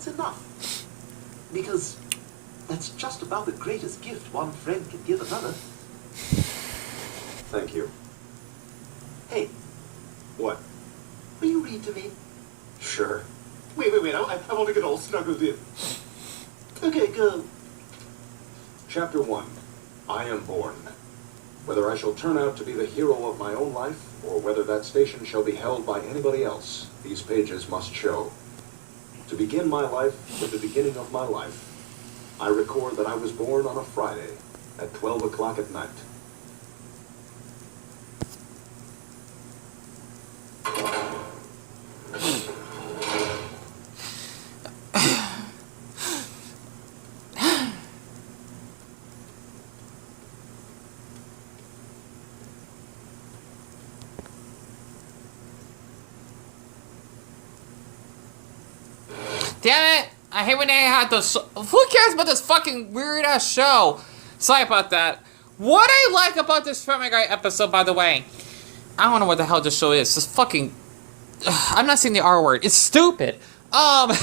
that's enough. Because that's just about the greatest gift one friend can give another. Thank you. Hey, What? will you read to me? Sure. Wait, I want to get all snuggled in. Okay, go. Chapter 1. I am born. Whether I shall turn out to be the hero of my own life, or whether that station shall be held by anybody else, these pages must show. To begin my life with the beginning of my life, I record that I was born on a Friday at 12 o'clock at night. Damn it! I hate when they had those. Who cares about this fucking weird ass show? Sorry about that. What I like about this Family Guy episode, by the way, I don't know what the hell this show is. This fucking. I'm not saying the R word. It's stupid. What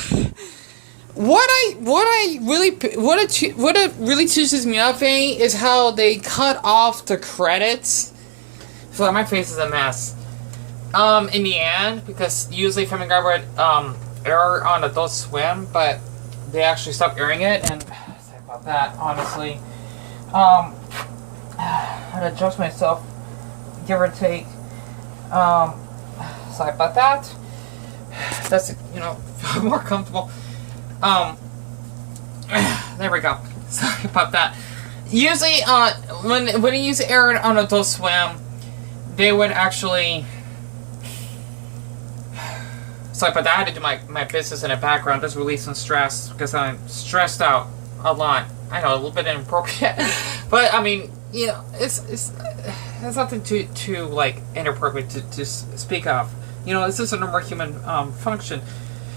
it really teaches me up is how they cut off the credits. So my face is a mess. In the end, because usually Family Guy would air on Adult Swim, but they actually stopped airing it, and sorry about that, honestly. I had to adjust myself, give or take. Sorry about that. That's, more comfortable. There we go. Sorry about that. Usually, when it used to air on Adult Swim, they would actually. Sorry, but I had to do my business in the background, just release some stress, because I'm stressed out a lot. I know, a little bit inappropriate, but I mean, it's nothing too like inappropriate to speak of. This is a normal human function.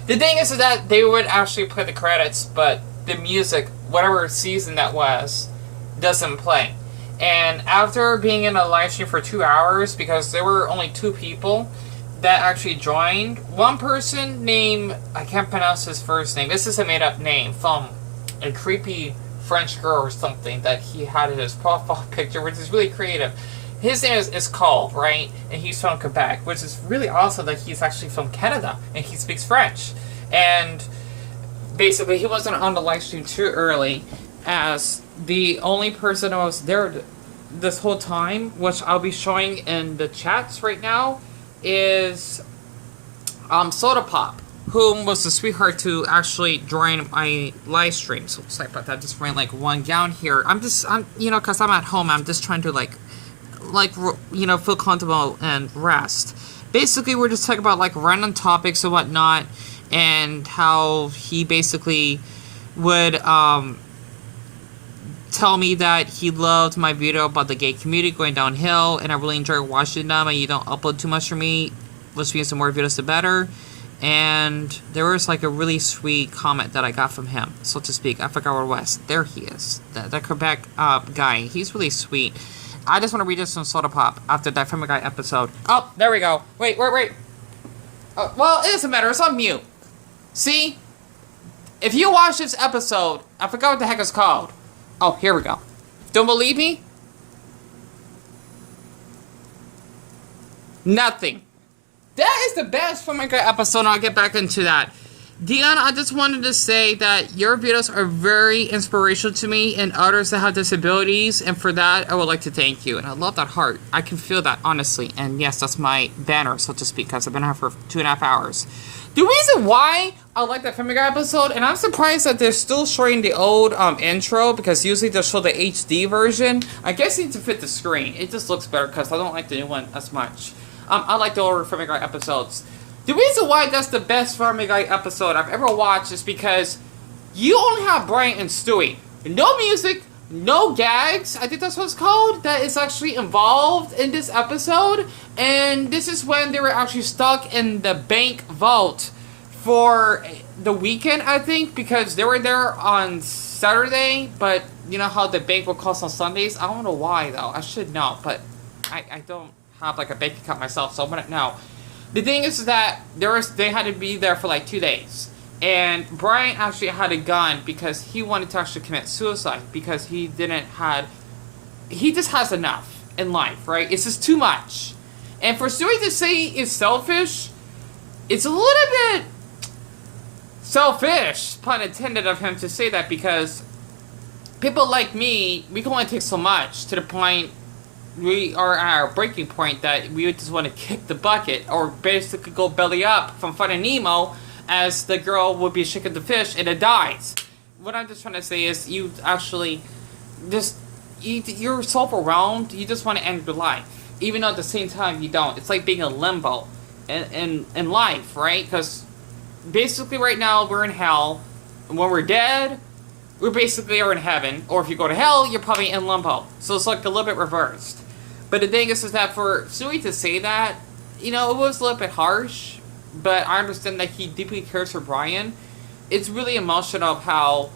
The thing is that they would actually play the credits, but the music, whatever season that was, doesn't play. And after being in a live stream for 2 hours, because there were only 2 people that actually joined. One person named, I can't pronounce his first name. This is a made-up name from a creepy French girl or something that he had in his profile picture, which is really creative. His name is Carl, right? And he's from Quebec, which is really awesome that he's actually from Canada and he speaks French. And basically, he wasn't on the live stream too early, as the only person who was there this whole time, which I'll be showing in the chats right now, is Soda Pop, whom was the sweetheart to actually join my live stream. So sorry about that. Just ran like one gown here. I'm cause I'm at home. I'm just trying to feel comfortable and rest. Basically, we're just talking about like random topics and whatnot, and how he basically would tell me that he loved my video about the gay community going downhill, and I really enjoy watching them, and you don't upload too much for me. Let's be some more videos, the better. And there was like a really sweet comment that I got from him, so to speak. I forgot where it was. There he is, that Quebec guy. He's really sweet. I just want to read this from Soda Pop after that Family Guy episode. Oh, there we go. Wait. Well, it doesn't matter. It's on mute. See? If you watch this episode, I forgot what the heck it's called. Oh, here we go. Don't believe me? Nothing. That is the best Family Guy episode, and I'll get back into that. Dion, I just wanted to say that your videos are very inspirational to me and others that have disabilities, and for that, I would like to thank you. And I love that heart. I can feel that, honestly. And yes, that's my banner, so to speak, because I've been on for 2.5 hours. The reason why I like that Family Guy episode, and I'm surprised that they're still showing the old intro, because usually they'll show the HD version. I guess it needs to fit the screen. It just looks better, because I don't like the new one as much. I like the older Family Guy episodes. The reason why that's the best Family Guy episode I've ever watched is because you only have Brian and Stewie. No music, no gags, I think that's what it's called, that is actually involved in this episode. And this is when they were actually stuck in the bank vault for the weekend, I think, because they were there on Saturday, but you know how the bank will close on Sundays? I don't know why, though. I should know, but I don't have like a bank account myself, so I wouldn't know. The thing is that they had to be there for like 2 days. And Brian actually had a gun because he wanted to actually commit suicide because he just has enough in life, right? It's just too much. And for Stewie to say it's selfish, it's a little bit selfish, pun intended, of him to say that, because people like me, we can only take so much to the point we are at our breaking point that we just want to kick the bucket or basically go belly up from Finding Nemo as the girl would be shaking the fish and it dies. What I'm just trying to say is you actually just, you're so overwhelmed, you just want to end your life. Even though at the same time you don't. It's like being in limbo in life, right? Because basically right now we're in hell. And when we're dead, we basically are in heaven. Or if you go to hell, you're probably in limbo. So it's like a little bit reversed. But the thing is that for Stewie to say that, you know, it was a little bit harsh. But I understand that he deeply cares for Brian. It's really emotional of how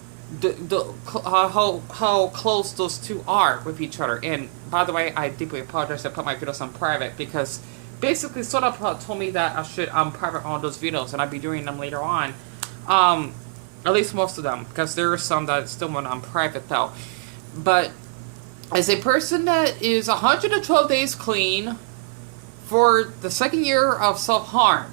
how close those two are with each other. And by the way, I deeply apologize. I put my videos on private because basically Soda told me that I should private all those videos, and I'll be doing them later on. At least most of them, because there are some that still went on private though. But as a person that is 112 days clean for the second year of self-harm,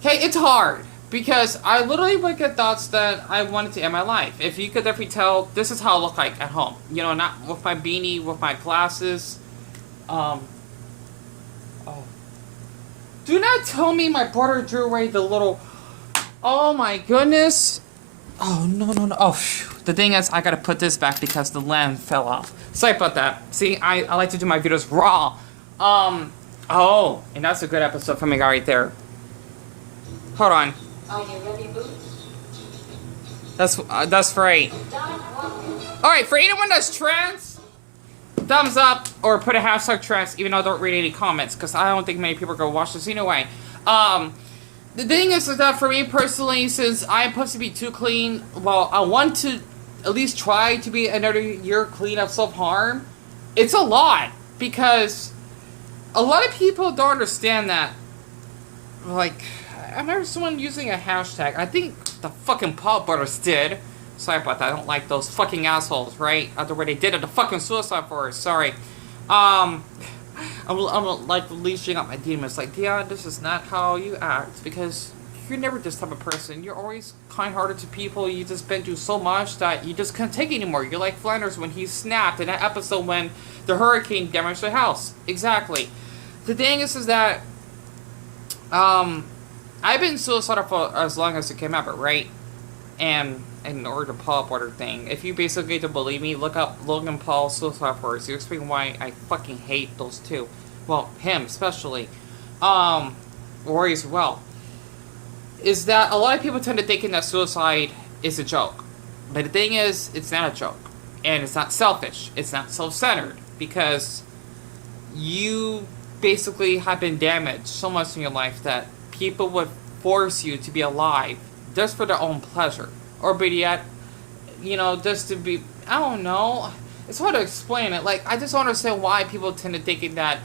okay, it's hard. Because I literally would get thoughts that I wanted to end my life. If you could definitely tell, this is how I look like at home. You know, not with my beanie, with my glasses. Oh. Do not tell me my brother drew away the little... Oh my goodness. Oh, no. Oh, phew. The thing is, I gotta put this back because the lens fell off. Sorry about that. See, I like to do my videos raw. Oh, and that's a good episode for me right there. Hold on. Are you ready, Boots? That's right. Alright, for anyone that's trans, thumbs up or put a hashtag trans, even though I don't read any comments, because I don't think many people are going to watch this anyway. The thing is that for me personally, since I'm supposed to be too clean, well, I want to at least try to be another year clean of self-harm. It's a lot, because a lot of people don't understand that, like... I remember someone using a hashtag. I think the fucking Paul Brothers did. Sorry about that. I don't like those fucking assholes, right? After what they did at the fucking Suicide Forest. Sorry. I'm like leashing up my demons. Like, Dion, this is not how you act. Because you're never this type of person. You're always kind-hearted to people. You just been through so much that you just can't take it anymore. You're like Flanders when he snapped in that episode when the hurricane damaged the house. Exactly. The thing is that... I've been suicidal for as long as it came ever, right? And in order to Paul Porter thing, if you basically don't believe me, look up Logan Paul Suicide Force. You explain why I fucking hate those two. Well, him especially. Rory as well. Is that a lot of people tend to think that suicide is a joke. But the thing is, it's not a joke. And it's not selfish. It's not self-centered. Because you basically have been damaged so much in your life that people would force you to be alive just for their own pleasure. Or better yet, you know, just to be, I don't know. It's hard to explain it. Like, I just don't understand why people tend to think that,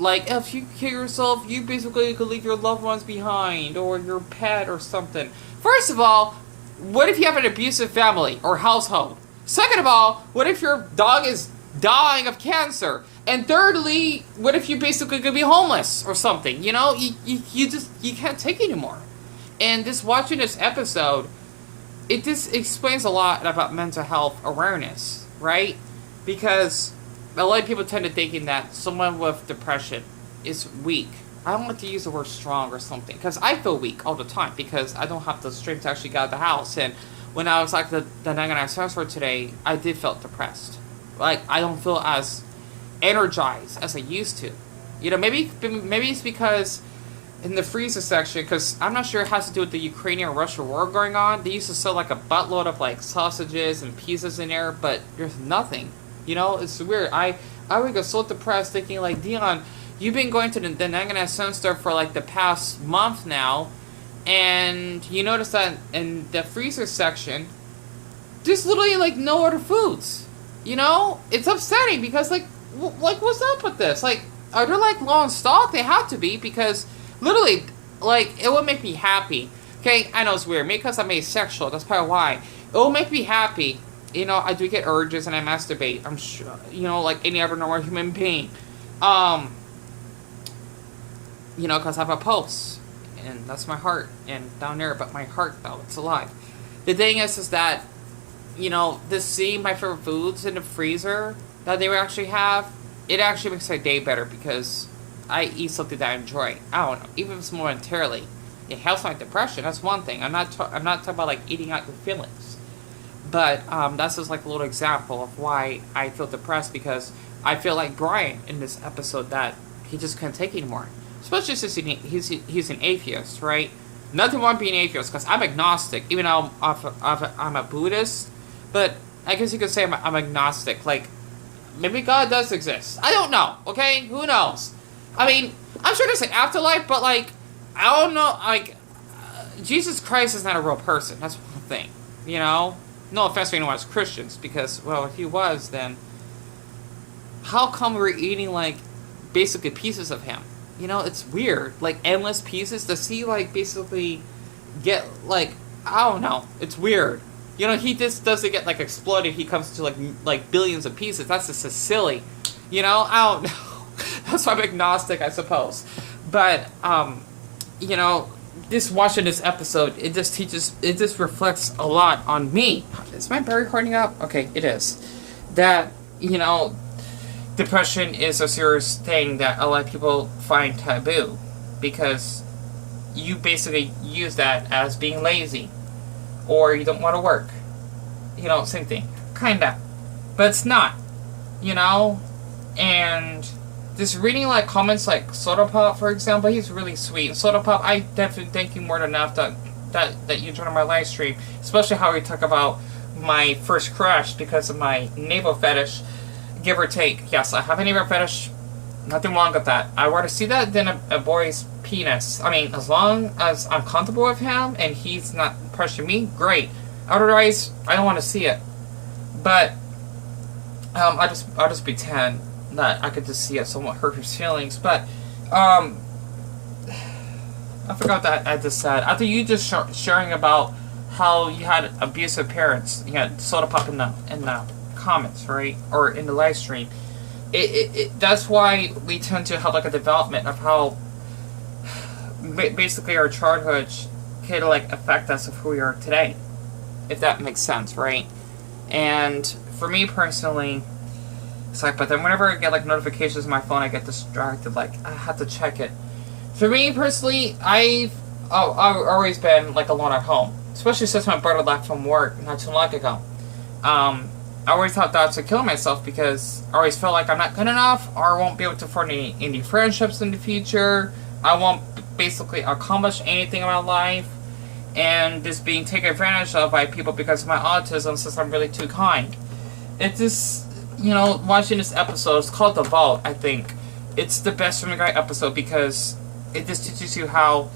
like, if you kill yourself, you basically could leave your loved ones behind, or your pet, or something. First of all, what if you have an abusive family or household? Second of all, what if your dog is dying of cancer? And thirdly, what if you basically could be homeless or something? You know, you can't take it anymore. And just watching this episode, it just explains a lot about mental health awareness, right? Because a lot of people tend to think that someone with depression is weak. I don't like to use the word strong or something, because I feel weak all the time because I don't have the strength to actually get out of the house. And when I was like the 99 cents for today, I did feel depressed. Like, I don't feel as energized as I used to. You know, maybe it's because in the freezer section, because I'm not sure it has to do with the Ukrainian-Russia war going on. They used to sell like a buttload of like sausages and pizzas in there, but there's nothing. You know, it's weird. I would get so depressed thinking like, Dion, you've been going to the 99 cent store for like the past month now, and you notice that in the freezer section, there's literally like no other foods. You know, it's upsetting because like what's up with this? Like, are there like low in stock? They have to be, because literally, like, it would make me happy Okay, I know it's weird. Maybe because I'm asexual. That's probably why. It will make me happy. You know, I do get urges and I masturbate. I'm sure, you know, like any other normal human being. You know, because I have a pulse. And that's my heart. And down there, but my heart, though, it's alive. The thing is that, you know, to see my favorite foods in the freezer that they would actually have, it actually makes my day better because I eat something that I enjoy. I don't know, even if it's momentarily. It helps my depression. That's one thing. I'm not talking about like eating out your feelings, but that's just like a little example of why I feel depressed, because I feel like Brian in this episode that he just couldn't take it anymore. Especially since he's an atheist, right? Nothing wrong being atheist, because I'm agnostic, even though I'm a Buddhist. But I guess you could say I'm agnostic. Like, maybe God does exist. I don't know, okay? Who knows? I mean, I'm sure there's an afterlife, but, like, I don't know. Like, Jesus Christ is not a real person. That's one thing, you know? No offense to anyone who's Christians, because, well, if he was, then how come we're eating, like, basically pieces of him? You know, it's weird. Like, endless pieces. Does he, like, basically get, like, I don't know. It's weird. You know, he just doesn't get, like, exploded. He comes to, like billions of pieces. That's just silly. You know? I don't know. That's why I'm agnostic, I suppose. But, you know, just watching this episode, it just reflects a lot on me. Is my berry hardening up? Okay, it is. That, you know, depression is a serious thing that a lot of people find taboo, because you basically use that as being lazy, or you don't want to work. You know, same thing. Kinda. But it's not. You know? And just reading, like, comments like Soda Pop, for example, he's really sweet. And Soda Pop, I definitely thank you more than enough that you joined my live stream. Especially how we talk about my first crush because of my navel fetish. Give or take. Yes, I have a navel fetish. Nothing wrong with that. I'd rather see that than a boy's penis. I mean, as long as I'm comfortable with him and he's not pressuring me, great. Otherwise, I don't want to see it. But I'll just pretend that I could just see it somewhat hurt his feelings. But I forgot that I just said. After you just sharing about how you had abusive parents, you had Soda Pop in the comments, right, or in the live stream. That's why we tend to have like a development of how basically our childhood can like affect us of who we are today, if that makes sense, right? And for me personally, it's like, but then whenever I get like notifications on my phone, I get distracted. Like, I have to check it. For me personally, I've always been like alone at home, especially since my brother left from work not too long ago. I always thought that to kill myself because I always felt like I'm not good enough, or I won't be able to form any friendships in the future. I won't basically accomplish anything in my life, and just being taken advantage of by people because of my autism, since I'm really too kind. It's just, you know, watching this episode, it's called The Vault, I think. It's the best Family Guy episode because it just teaches you how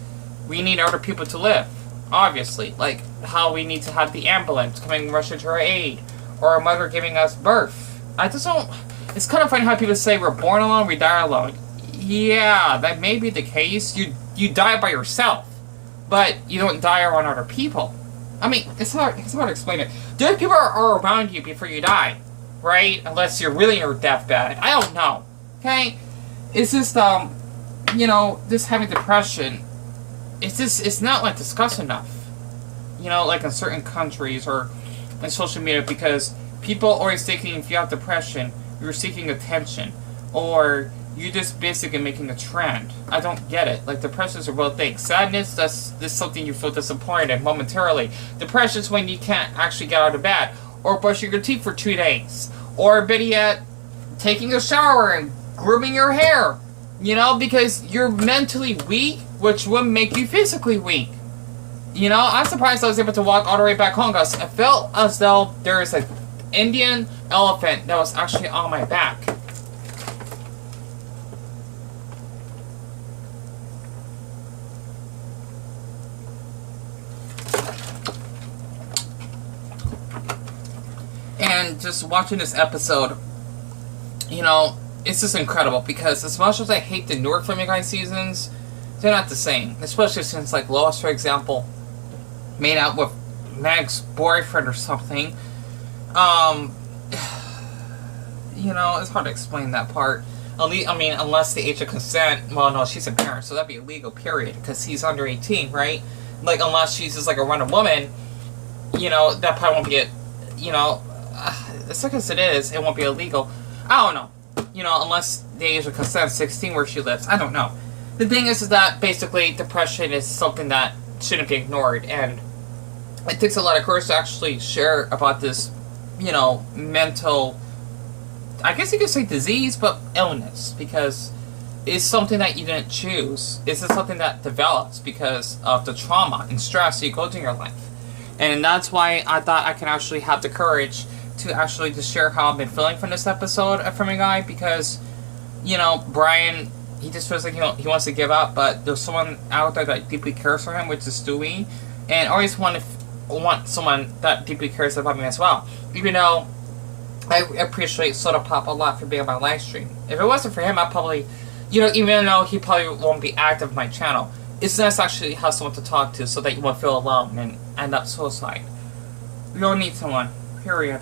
we need other people to live, obviously. Like, how we need to have the ambulance coming rushing to our aid, or a mother giving us birth. I just don't... It's kind of funny how people say we're born alone, we die alone. Yeah, that may be the case. You die by yourself, but you don't die around other people. I mean, it's hard to explain it. The other people are around you before you die, right? Unless you're really in your deathbed. I don't know. Okay? It's just, you know, just having depression, it's not, like, discussed enough. You know, like in certain countries or in social media, because people always thinking if you have depression, you're seeking attention, or you're just basically making a trend. I don't get it. Like, depression is a real thing. Sadness, that's something you feel disappointed in momentarily. Depression is when you can't actually get out of bed, or brushing your teeth for 2 days, or better yet, taking a shower and grooming your hair. You know, because you're mentally weak, which would make you physically weak. You know, I'm surprised I was able to walk all the way back home, because it felt as though there was an Indian elephant that was actually on my back. And just watching this episode, you know, it's just incredible, because as much as I hate the newer Family Guy seasons, they're not the same. Especially since, like, Lois, for example, made out with Meg's boyfriend or something. You know, it's hard to explain that part. Unless the age of consent. Well, no, she's a parent, so that'd be illegal, period. Because he's under 18, right? Like, unless she's just like a random woman, you know, that probably won't be it. You know, as sick as it is, it won't be illegal. I don't know. You know, unless the age of consent is 16 where she lives. I don't know. The thing is that basically depression is something that shouldn't be ignored, and it takes a lot of courage to actually share about this, you know, mental, I guess you could say disease, but illness, because it's something that you didn't choose. It's just something that develops because of the trauma and stress you go through in your life. And that's why I thought I can actually have the courage to actually just share how I've been feeling from this episode from a guy, because, you know, Brian, he just feels like he wants to give up, but there's someone out there that deeply cares for him, which is Stewie, and I always want someone that deeply cares about me as well. Even though I appreciate Soda Pop a lot for being on my live stream. If it wasn't for him, I'd probably, you know, even though he probably won't be active on my channel, it's nice to actually have someone to talk to so that you won't feel alone and end up suicide. You don't need someone. Period.